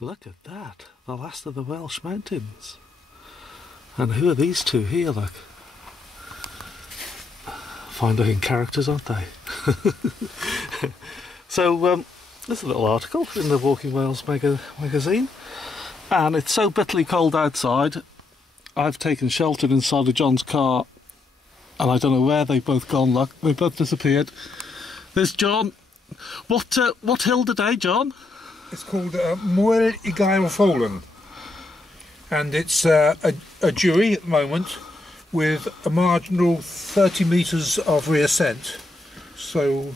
Look at that, the last of the Welsh mountains. And who are these two here, look? Fine looking characters, aren't they? So, there's a little article in the Walking Wales magazine. And it's so bitterly cold outside, I've taken shelter inside of John's car. And I don't know where they've both gone, look. They've both disappeared. There's John. What hill today, John? It's called Moel y Gyrafolen, and it's a Dewey at the moment with a marginal 30 metres of reascent. So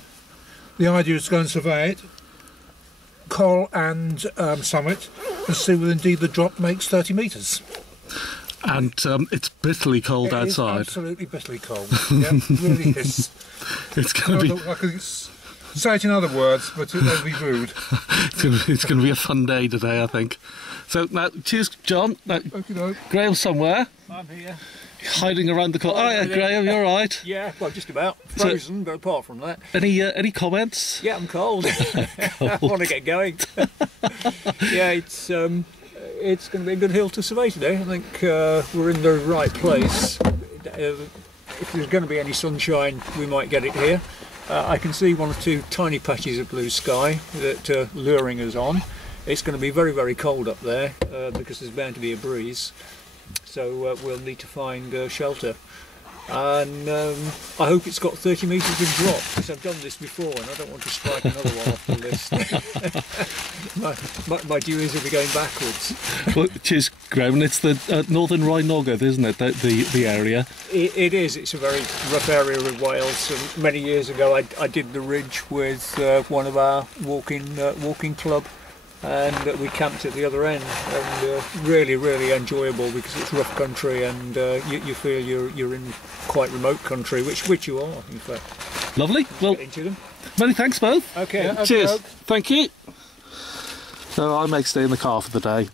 the idea is to go and survey it, col and summit, and see whether indeed the drop makes 30 metres. And it's bitterly cold outside. It's absolutely bitterly cold. Yeah, it really is. It's going to be... I could say it in other words, but it would be rude. It's going to be a fun day today, I think. So now, cheers, John. Now, Graham's somewhere. I'm here. Hiding around the corner. Oh yeah, Graham, you're right. Yeah, well, just about. Frozen, but apart from that. Any comments? Yeah, I'm cold. I want to get going. Yeah, it's going to be a good hill to survey today. I think we're in the right place. If there's going to be any sunshine, we might get it here. I can see one or two tiny patches of blue sky that are luring us on. It's going to be very, very cold up there because there's bound to be a breeze. So we'll need to find shelter. And I hope it's got 30 metres of drop, because I've done this before and I don't want to strike another one off the list. my Deweys will be going backwards. Well, cheers, Graham. And it's the northern Rhinogydd, isn't it? The area. It is. It's a very rough area of Wales. And many years ago, I did the ridge with one of our walking club, and we camped at the other end, and really, really enjoyable because it's rough country, and you feel you're in quite remote country, which you are, in fact. Lovely. Well, into them. Many thanks, both. Okay. Yeah, cheers. Okay. Thank you. So I may stay in the car for the day.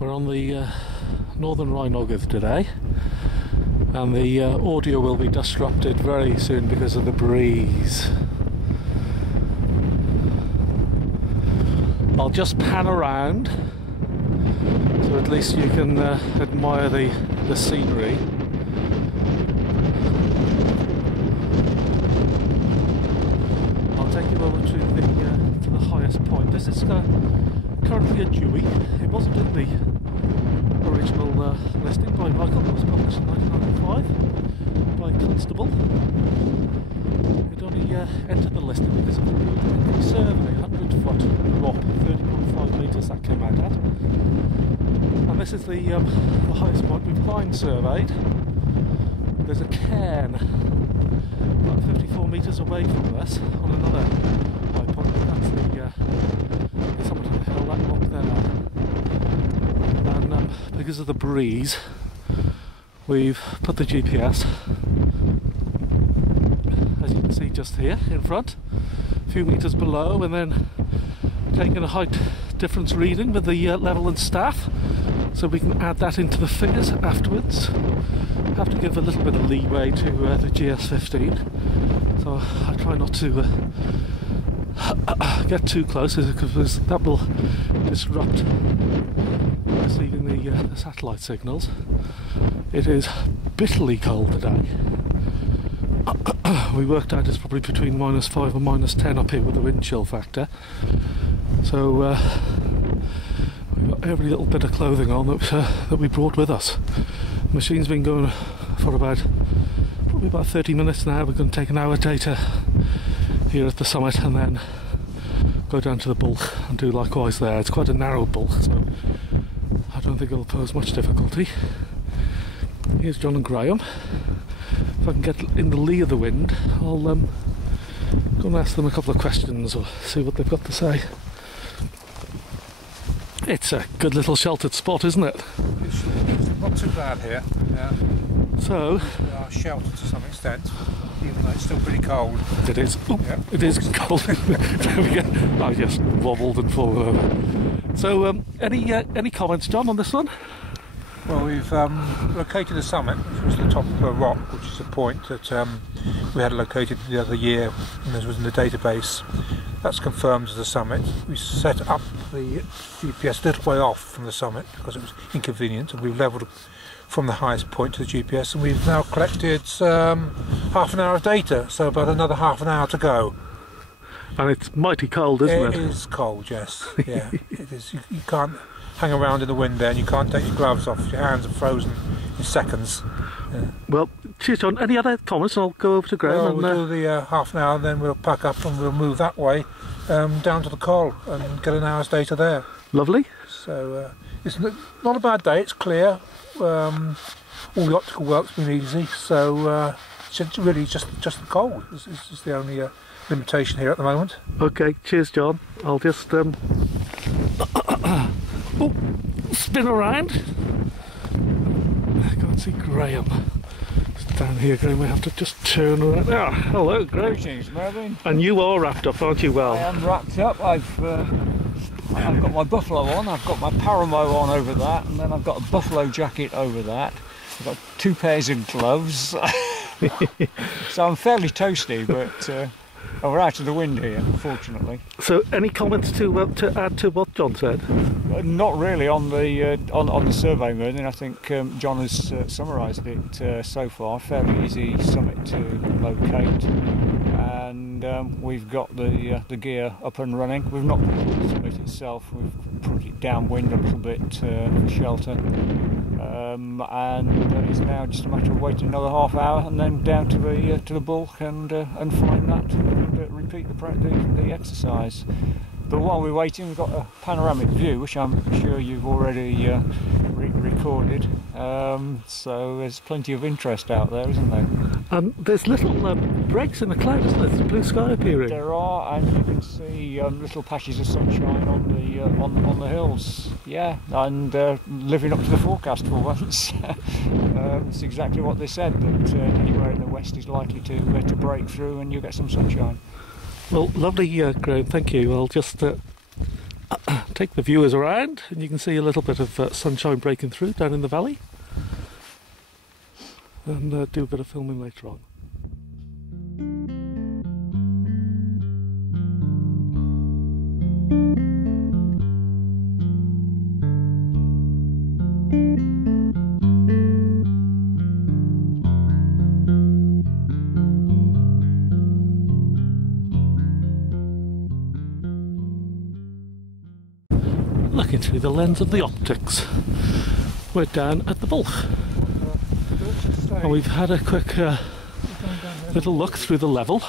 We're on the northern Rhinogydd today, and the audio will be disrupted very soon because of the breeze. I'll just pan around so at least you can admire the scenery. I'll take you over to the highest point. This is currently a Dewey. It wasn't in the original listing by Michael. It was published in 1995 by Constable. It only entered the listing because of the rudimentary survey, 100-foot drop, 30.5 metres that came out at. And this is the highest point we've climbed surveyed. There's a cairn about 54 metres away from this on another high point. That's the summit of the hill, that rock there. And because of the breeze, we've put the GPS, as you can see just here in front, a few metres below, and then taken a height difference reading with the level and staff, so we can add that into the figures afterwards. Have to give a little bit of leeway to the GS15, so I try not to get too close, because that will disrupt receiving the satellite signals. It is bitterly cold today. We worked out it's probably between -5 and -10 up here with the wind chill factor. So we've got every little bit of clothing on that we brought with us. The machine's been going for probably about 30 minutes now. We're going to take an hour data here at the summit and then go down to the bwlch and do likewise there. It's quite a narrow bwlch, so I don't think it'll pose much difficulty. Here's John and Graham. If I can get in the lee of the wind, I'll go and ask them a couple of questions or see what they've got to say. It's a good little sheltered spot, isn't it? It's not too bad here. Yeah. So We are sheltered to some extent, even though it's still pretty cold. it is. Oh, Yeah. it is cold. There we go. I just wobbled and fallen over. So, any comments, John, on this one? Well, we've located the summit, which was the top of a rock, which is a point that we had located the other year, and this was in the database. That's confirmed as the summit. We set up the GPS a little way off from the summit because it was inconvenient, and we've levelled from the highest point to the GPS, and we've now collected half an hour of data, so about another half an hour to go. And it's mighty cold, isn't it? It is cold, yes. Yeah, it is. You can't hang around in the wind there, and you can't take your gloves off. Your hands are frozen in seconds. Yeah. Well, cheers, John. Any other comments? I'll go over to Graham. Well, and, we'll do the half an hour, and then we'll pack up and we'll move that way down to the Col and get an hour's data there. Lovely. So it's not a bad day. It's clear. All the optical work's been easy. So it's really just the cold. This is the only limitation here at the moment. Okay, cheers, John. I'll just oh, spin around. I can't see Graham. It's down here, Graham. We have to just turn around. Ah, hello, Graham. Greetings, Mervyn. And you are wrapped up, aren't you? I Well, am wrapped up. I've got my buffalo on, I've got my paramo on over that, and then I've got a buffalo jacket over that. I've got 2 pairs of gloves. So I'm fairly toasty, but we're out of the wind here, unfortunately. so any comments to add to what John said? Not really on the survey, Mervyn. I think John has summarised it so far. Fairly easy summit to locate, and we've got the gear up and running. We've not put the summit itself. We've put it downwind a little bit for shelter, and it's now just a matter of waiting another half hour and then down to the bwlch and find that and repeat the exercise. But while we're waiting, we've got a panoramic view, which I'm sure you've already recorded. So there's plenty of interest out there, isn't there? And there's little breaks in the clouds, isn't there? There's blue sky appearing. There are, and you can see little patches of sunshine on the hills. Yeah, and living up to the forecast for once. It's exactly what they said, that anywhere in the west is likely to break through, and you'll get some sunshine. Well, lovely, Graham, thank you. I'll just take the viewers around, and you can see a little bit of sunshine breaking through down in the valley, and do a bit of filming later on. Looking through the lens of the optics, we're down at the bwlch, and we've had a quick little look through the level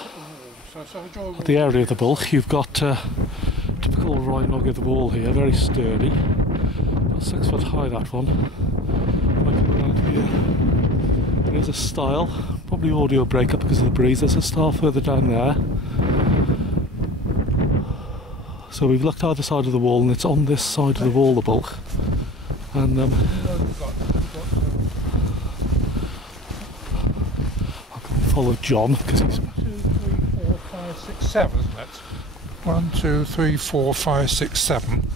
at the area of the bwlch. You've got typical Rhinogydd wall here, very sturdy, about 6 foot high, that one. Looking around here, there's a stile, probably audio breakup because of the breeze. There's a stile further down there. So we've looked either side of the wall, and it's on this side of the wall, the bwlch. And I'll go and follow John because he's 1, 2, 3, 4, 5, 6, 7, isn't it? 1, 2, 3, 4, 5, 6, 7.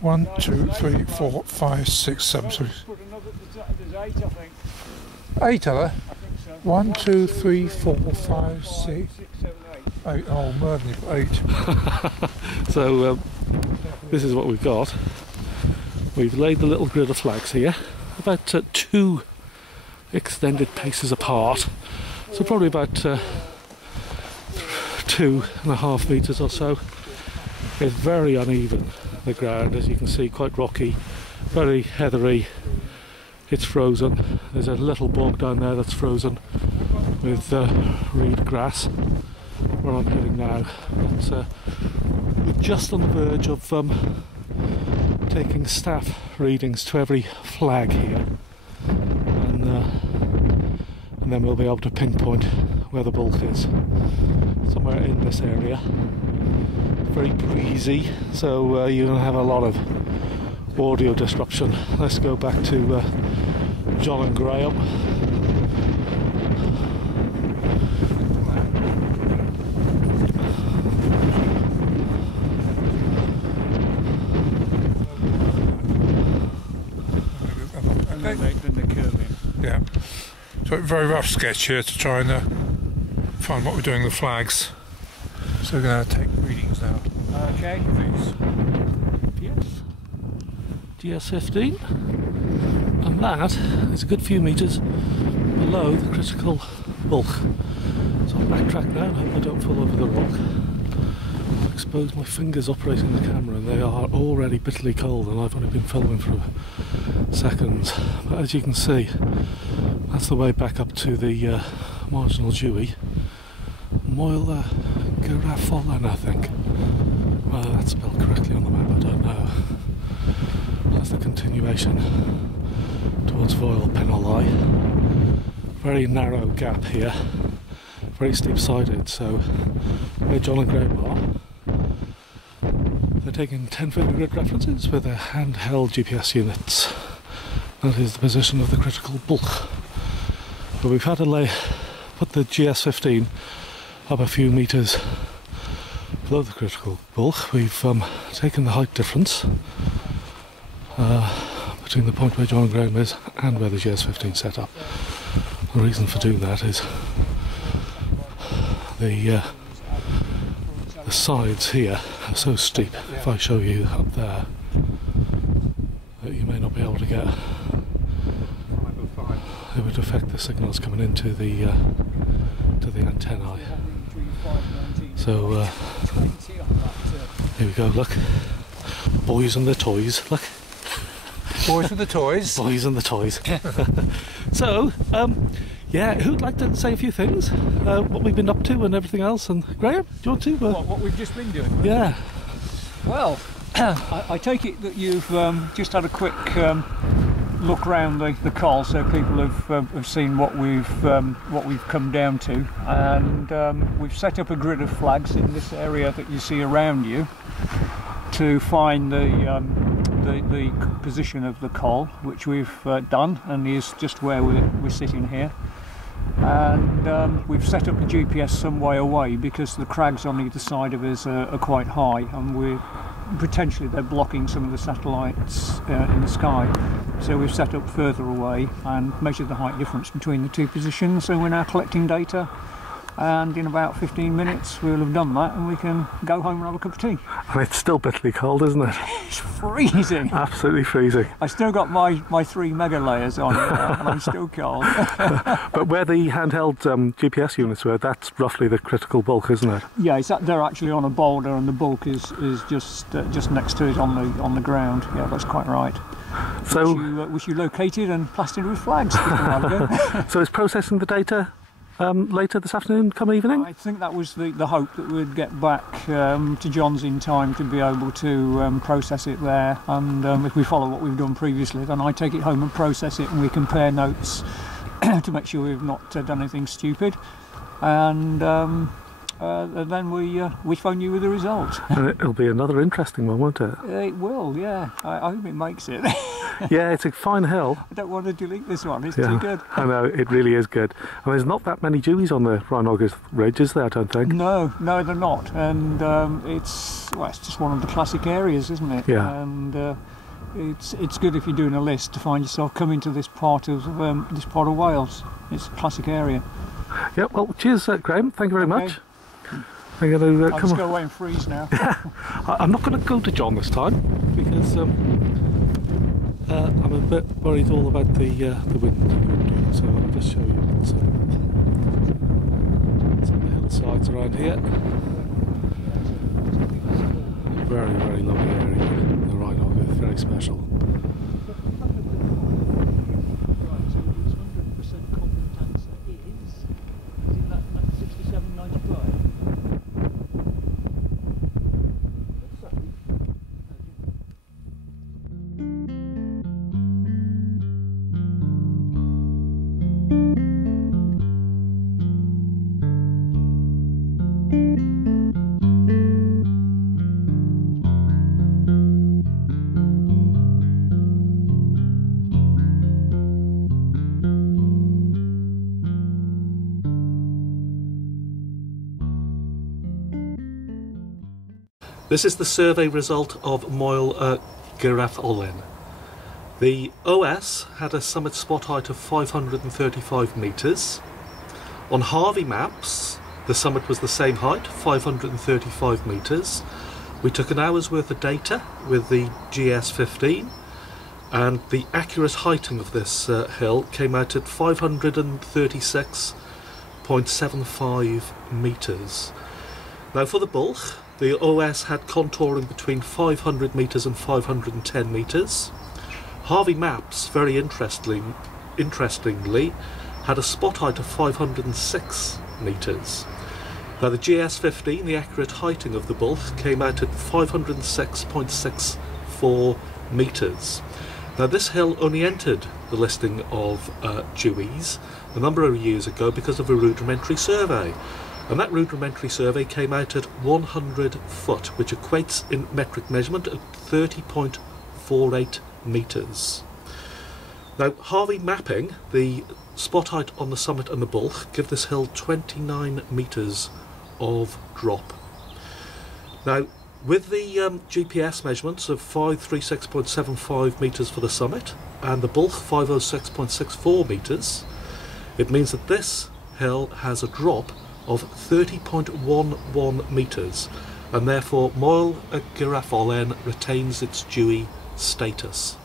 1, 2, 3, 4, 5, 6, 7. So There's 8, I think. 8 are there? I think so. 1, 2, 3, 4, 5, 6, 8. Oh, Mervyn, you've got 8. So this is what we've got. We've laid the little grid of flags here, about 2 extended paces apart, so probably about 2.5 metres or so. It's very uneven, the ground, as you can see, quite rocky, very heathery. It's frozen. There's a little bog down there that's frozen with reed grass where I'm heading now. But with just on the verge of taking staff readings to every flag here, and then we'll be able to pinpoint where the bulk is, somewhere in this area. Very breezy, so you're going to have a lot of audio disruption. Let's go back to John and Graham. Yeah. So a very rough sketch here to try and find what we're doing with the flags. So we're going to take readings now. Okay. GS15, and that is a good few metres below the critical bulk. So I'll backtrack now and hope I don't fall over the rock. I'll expose my fingers operating the camera, and they are already bitterly cold, and I've only been filming for seconds. But as you can see, that's the way back up to the marginal Dewey. Moel y Gyrafolen, I think. Whether that's spelled correctly on the map, I don't know. That's the continuation towards Foyle Penolai. Very narrow gap here, very steep sided, so where John and Graham are, they're taking 10-figure grid references with their handheld GPS units. That is the position of the critical bulk. But we've had to put the GS15 up a few metres below the critical bulk. We've taken the height difference between the point where John and Graham is and where the GS15 set up. The reason for doing that is the sides here are so steep. If I show you up there, that you may not be able to get. It would affect the signals coming into the to the antennae. So here we go. Look, boys and the toys. Look. Boys with the toys. Boys and the toys. So, yeah, who'd like to say a few things? What we've been up to and everything else? And Graham, do you want to? What we've just been doing? Yeah. Well, I take it that you've just had a quick look round the col, so people have seen what we've come down to, and we've set up a grid of flags in this area that you see around you to find the position of the col, which we've done, and is just where we're sitting here. And we've set up a GPS some way away because the crags on either side of us are quite high, and potentially they're blocking some of the satellites in the sky. So we've set up further away and measured the height difference between the two positions. So we're now collecting data, and in about 15 minutes we'll have done that, and we can go home and have a cup of tea. And it's still bitterly cold, isn't it? It's freezing. Absolutely freezing. I still got my 3 mega layers on, and I'm still cold. But where the handheld GPS units were, that's roughly the critical bulk, isn't it? Yeah, they're actually on a boulder, and the bulk is just next to it on the ground. Yeah, that's quite right. So which you located and plastered with flags a while ago. So is processing the data later this afternoon, come evening? I think that was the hope, that we'd get back to John's in time to be able to process it there, and if we follow what we've done previously, then I take it home and process it, and we compare notes to make sure we've not done anything stupid, and then we phone you with the result. And it'll be another interesting one, won't it? It will, yeah. I hope it makes it. Yeah, it's a fine hill. I don't want to delete this one, it's too good. I know, it really is good. And there's not that many Deweys on the Rhinogydd ridge, is there, I don't think? No, they're not. And it's just one of the classic areas, isn't it? Yeah. And it's good if you're doing a list to find yourself coming to this part of Wales. It's a classic area. Yeah, well, cheers, Graham. Thank you very much. I'm going to I'll just go away and freeze now. I'm not going to go to John this time because I'm a bit worried all about the wind. So I'll just show you some of the hillsides around here. Very, very lovely area. The Rhinogydd, very special. This is the survey result of Moel y Gyrafolen. The OS had a summit spot height of 535 metres. On Harvey maps, the summit was the same height, 535 metres. We took an hour's worth of data with the GS15, and the accurate heighting of this hill came out at 536.75 metres. Now for the bwlch, the OS had contouring between 500 metres and 510 metres. Harvey maps, very interestingly, had a spot height of 506 metres. Now the GS15, the accurate heighting of the bwlch, came out at 506.64 metres. Now this hill only entered the listing of Deweys a number of years ago because of a rudimentary survey. And that rudimentary survey came out at 100 foot, which equates in metric measurement at 30.48 metres. Now Harvey mapping, the spot height on the summit and the bwlch, give this hill 29 metres of drop. Now with the GPS measurements of 536.75 metres for the summit and the bwlch 506.64 metres, it means that this hill has a drop of 30.11 metres, and therefore Moel y Gyrafolen retains its Dewey status.